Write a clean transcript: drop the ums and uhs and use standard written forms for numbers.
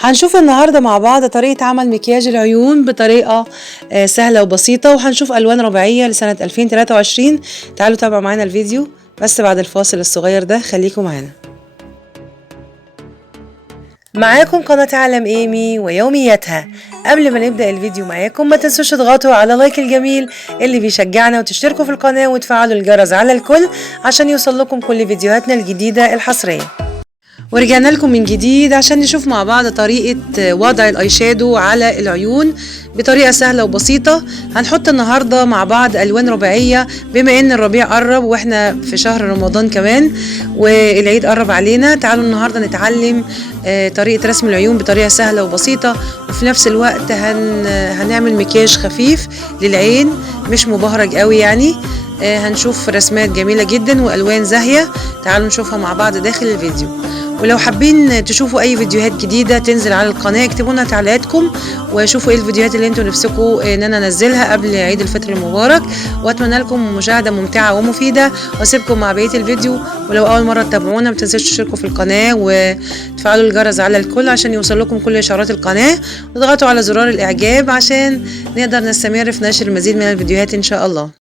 هنشوف النهاردة مع بعض طريقة عمل مكياج العيون بطريقة سهلة وبسيطة، وهنشوف ألوان ربيعية لسنة 2023. تعالوا تابعوا معانا الفيديو بس بعد الفاصل الصغير ده، خليكم معانا. معاكم قناة عالم إيمي ويومياتها. قبل ما نبدأ الفيديو معاكم ما تنسوش تضغطوا على لايك الجميل اللي بيشجعنا، وتشتركوا في القناة وتفعلوا الجرس على الكل عشان يوصل لكم كل فيديوهاتنا الجديدة الحصرية. ورجعنا لكم من جديد عشان نشوف مع بعض طريقة وضع الاي شادو على العيون بطريقة سهلة وبسيطة. هنحط النهاردة مع بعض ألوان ربيعية بما ان الربيع قرب واحنا في شهر رمضان كمان والعيد قرب علينا. تعالوا النهاردة نتعلم طريقة رسم العيون بطريقة سهلة وبسيطة، وفي نفس الوقت هنعمل مكياج خفيف للعين مش مبهرج قوي يعني. هنشوف رسمات جميلة جدا وألوان زاهية. تعالوا نشوفها مع بعض داخل الفيديو. ولو حابين تشوفوا اي فيديوهات جديده تنزل على القناه اكتبوا لنا تعليقاتكم وشوفوا ايه الفيديوهات اللي انتم نفسكم ان انا انزلها قبل عيد الفطر المبارك. واتمنى لكم مشاهده ممتعه ومفيده، واسيبكم مع بقيه الفيديو. ولو اول مره تتابعونا ما تنسوش تشتركوا في القناه وتفعلوا الجرس على الكل عشان يوصل لكم كل اشعارات القناه، وتضغطوا على زرار الاعجاب عشان نقدر نستمر في نشر المزيد من الفيديوهات ان شاء الله.